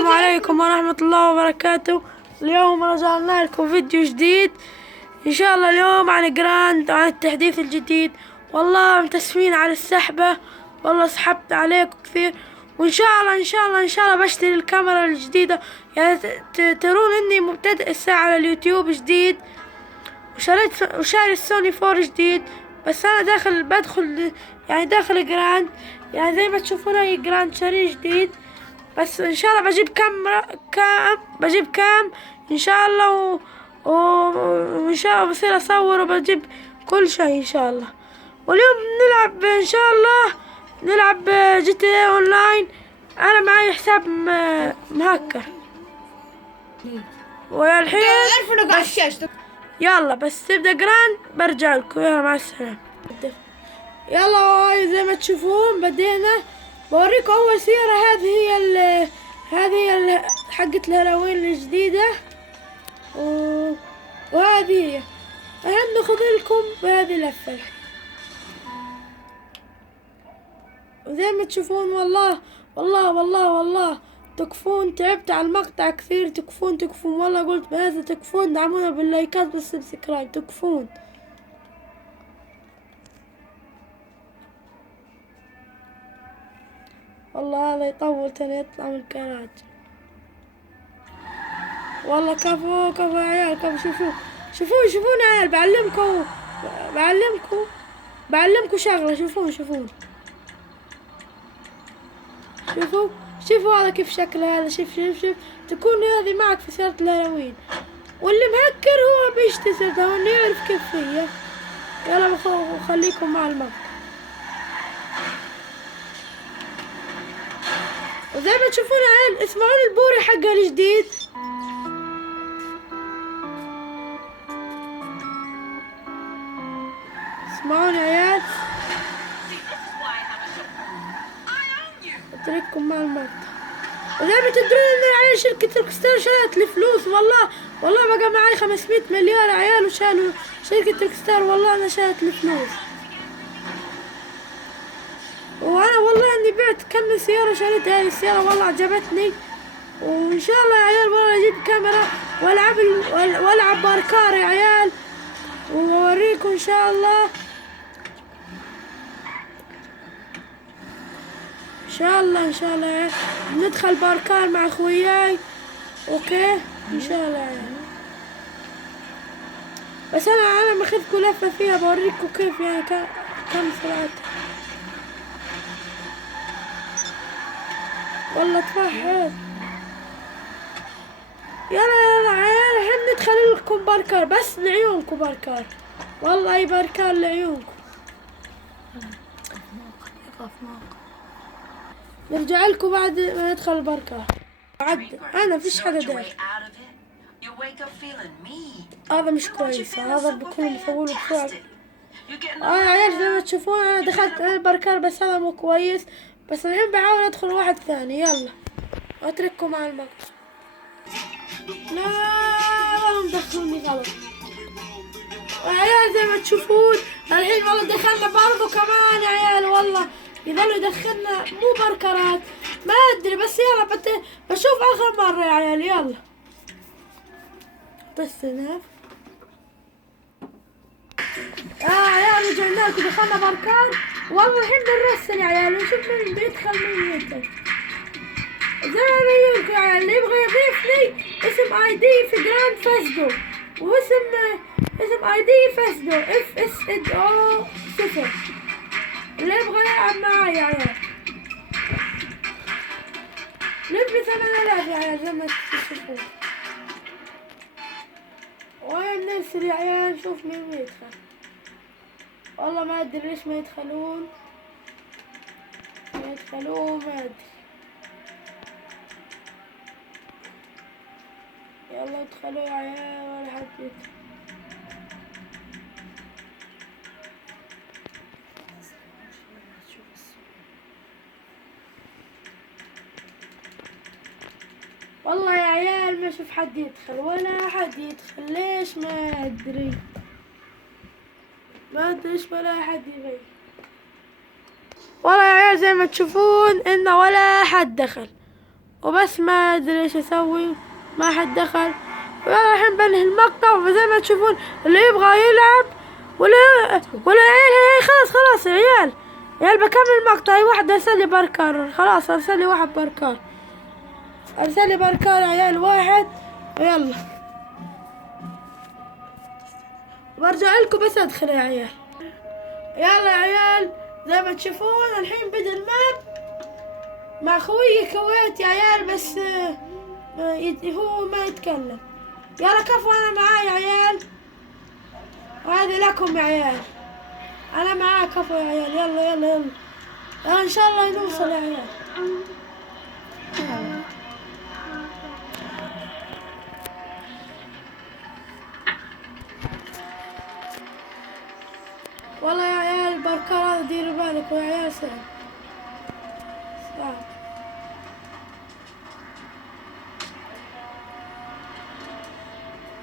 السلام عليكم ورحمة الله وبركاته. اليوم رجعنا لكم فيديو جديد ان شاء الله. اليوم عن جراند، عن التحديث الجديد. والله متسفين على السحبة، والله سحبت عليكم كثير. وان شاء الله ان شاء الله ان شاء الله بشتري الكاميرا الجديدة. يعني ترون اني مبتدئ الساعة على اليوتيوب جديد، وشاري السوني 4 جديد. بس انا بدخل يعني داخل جراند، يعني زي ما تشوفون هاي جراند شاري جديد. بس ان شاء الله بجيب بجيب كام ان شاء الله وان شاء الله بصير اصور وبجيب كل شيء ان شاء الله. واليوم نلعب ان شاء الله، نلعب جي تي اي اونلاين. انا معي حساب مهكر. والحين يلا بس تبدأ جراند برجع لكم. يلا مع السلامة. يلا زي ما تشوفون بدينا. بوريكم اول سيارة. هذه هي حقة الهراوين الجديدة، وهذه هي. الحين ناخذ لكم بهذه اللفة. وزي ما تشوفون والله والله والله والله تكفون. تعبت على المقطع كثير. تكفون والله قلت بهذا تكفون. دعمونا باللايكات بالسبسكرايب. تكفون. والله هذا يطول تاني يطلع من الكراج. والله كفو يا عيال كفو. شوفون يا عيال. بعلمكم شغلة. شوفون هذا كيف شكله. هذا شوف تكون هذه معك في سيارة الهراوين. واللي مهكر هو بيشتري سيارته وانه يعرف كيف هي. يلا خليكم مع المقطع. وزي ما تشوفون يا عيال اسمعون البوري حقها الجديد. اسمعون يا عيال. اترككم مع المقطع. وزي ما تدرون ان يا عيال شركة روكستار شرت لي فلوس. والله بقى معي 500 مليار يا عيال، وشالوا شركة روكستار. والله انا شالت لي فلوس. وانا والله اني بعت كم سيارة شريت. هذه السيارة والله عجبتني. وان شاء الله يا عيال والله اجيب كاميرا والعب باركار يا عيال، واوريكم ان شاء الله. ان شاء الله يا عيال ندخل باركار مع اخوياي. اوكي ان شاء الله يا عيال. بس انا ماخذكم لفة فيها بوريكم كيف يعني كم سرعتها. والله تفحط. يلا عيال الحين ندخل لكم باركار. بس لعيونكم باركار. والله اي باركار لعيونكم. نرجع لكم بعد ما ندخل الباركار. انا فيش حاجة داير. هذا مش كويس. هذا بكون يسوونه بسرعة. يا عيال زي ما تشوفون انا دخلت الباركار بس هذا مو كويس. بس الحين بحاول ادخل واحد ثاني. يلا اترككم مع المقطع. لا والله مدخلني غلط يا عيال. زي ما تشوفون الحين والله دخلنا برضو كمان يا عيال. والله يظلوا يدخلنا مو باركرات ما ادري. بس يلا بشوف اخر مرة يا عيال. يلا السناف. عيال رجعنا لكم. دخلنا باركار. والله الحين بنرسل يا عيال ونشوف مين بيدخل مين يدخل. زي ما بيقولكم يا عيال اللي يبغى يضيف لي اسم اي دي في جراند فاسدو، اسم اي دي فاسدو FSDO 0. اللي يبغى يلعب معاي يا عيال نبي 8000 يا عيال زي ما تشوفون. وين نرسل يا عيال نشوف مين يدخل. والله ما ادري ليش ما يدخلون ما ادري. يلا ادخلوا يا عيال ولا حد يدخل. والله يا عيال ما اشوف حد يدخل ولا حد يدخل. ليش ما ادري ايش ولا حد يبي. والله يا عيال زي ما تشوفون انه ولا حد دخل. وبس ما ادري ايش اسوي، ما حد دخل. يلا الحين بنهي المقطع، وزي ما تشوفون اللي يبغى يلعب ولا عيال. خلاص يا عيال، بكمل المقطع. اي واحد ارسل لي باركار، خلاص ارسل لي واحد باركار، ارسل لي باركار يا عيال واحد. يلا برجع لكم بس ادخل يا عيال. يلا يا عيال، زي ما تشوفون الحين بدأ الماب مع خوي كويت يا عيال، بس هو ما يتكلم. يلا كفو، انا معاه يا عيال، وهذه لكم يا عيال، انا معاه كفو يا عيال. يلا ان شاء الله نوصل يا عيال. والله يا عيال البركة ديروا بالكم يا عيال، صعب.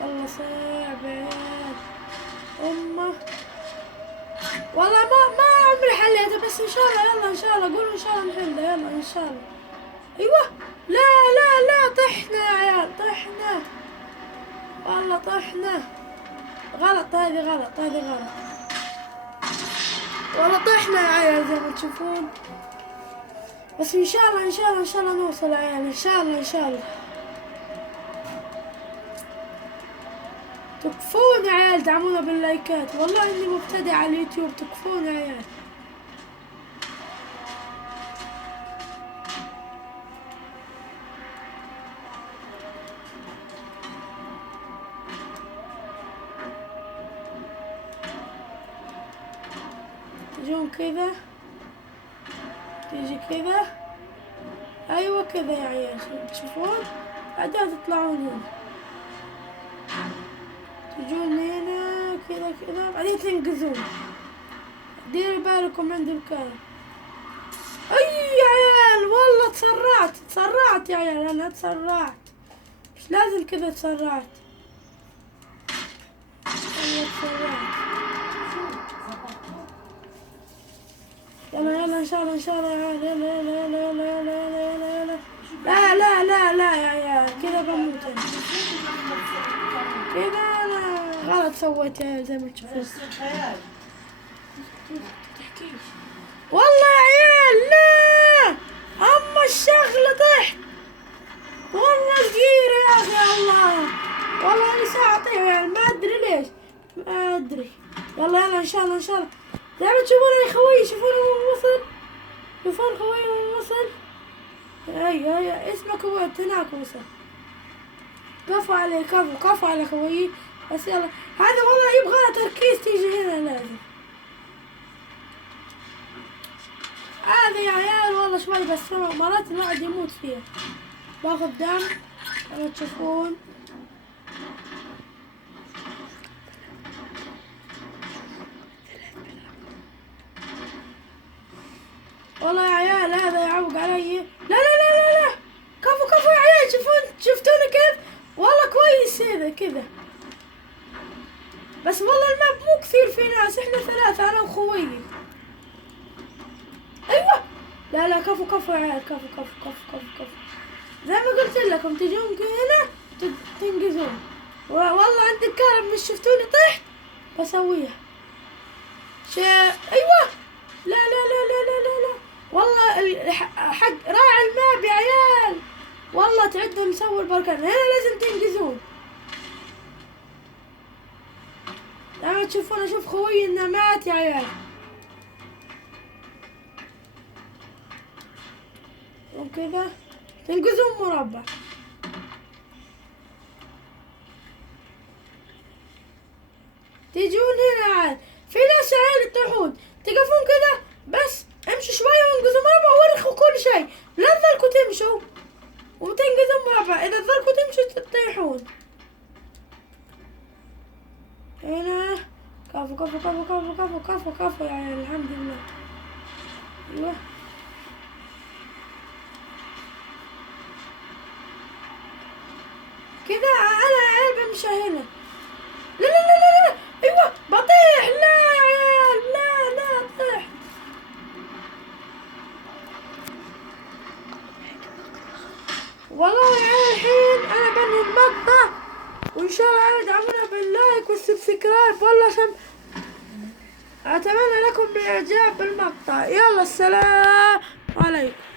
والله صعب يا عيال، والله ما عمري حليته، بس ان شاء الله. يلا ان شاء الله، قولوا ان شاء الله نحله. يلا ان شاء الله. ايوه، لا طحنا يا عيال، طحنا والله، طحنا. غلط، هذه غلط والله، طحنا يا عيال زي ما تشوفون. بس ان شاء الله نوصل يا عيال، ان شاء الله. تكفون يا عيال، دعمونا باللايكات. والله اني مبتدئ على اليوتيوب، تكفون يا عيال. تجون كذا، تيجي كذا، ايوه كذا يا عيال، تشوفون بعدين تطلعون هنا، تجون هنا كذا بعدين تنقزون. ديروا بالكم عند الكلام. اي يا عيال، والله تسرعت يا عيال، انا تسرعت، مش لازم كذا تسرعت. يلا ان شاء الله يا عيال. لا يا عيال، كذا بموت انا، كذا انا غلط سويت يا عيال زي ما تشوفون. والله يا عيال لا، اما الشغلة طحت، والله الجيرة يا اخي. الله والله اني ساعة يا عيال، ما ادري ليش، ما ادري. يلا ان شاء الله زي ما تشوفون يا خوي، شوفون وصل، شوفون خوي وصل. هيا اسمه كويت هناك وصل. كفو عليه، كفو على خوي. بس يلا، هذا والله يبغى تركيز، تيجي هنا لازم. هذه يا عيال والله شوي، بس مرات الواحد يموت فيها. باخذ دم كما تشوفون. والله يا عيال هذا يعوق علي. لا كفو يا عيال، شفتوني كيف؟ والله كويس هذا كذا. بس والله الماب مو كثير في ناس، احنا 3 انا وخويي. ايوه، لا كفو يا عيال، كفو. زي ما قلت لكم تجون هنا تنقزون. والله عند الكهرب مش شفتوني طحت بسويها. ايوه، لا والله حق راعي الماب يا عيال، والله تعدوا نسوي البركان هنا، لازم تنقزون. لما تشوفون، اشوف خوي انه مات يا عيال. وكذا تنقزون مربع. تيجون هنا عاد، في ناس عيال يطيحون، تقفون كذا بس، امشوا شوية وانقزوا مربع، ورخوا كل شيء، لا تظلكوا تمشوا وتنقزوا مربع، اذا تظلكوا تمشوا تطيحون. هنا كفو يا عيال، الحمد لله. ايوه كذا، انا يا عيال بمشي هنا. لا ايوه بطيح، لا يا عيال، لا طيح. والله يعني الحين انا بنهي المقطع، وان شاء الله ادعمونا باللايك والسبسكرايب، والله عشان اتمنى لكم بالاعجاب بالمقطع. يلا السلام عليكم.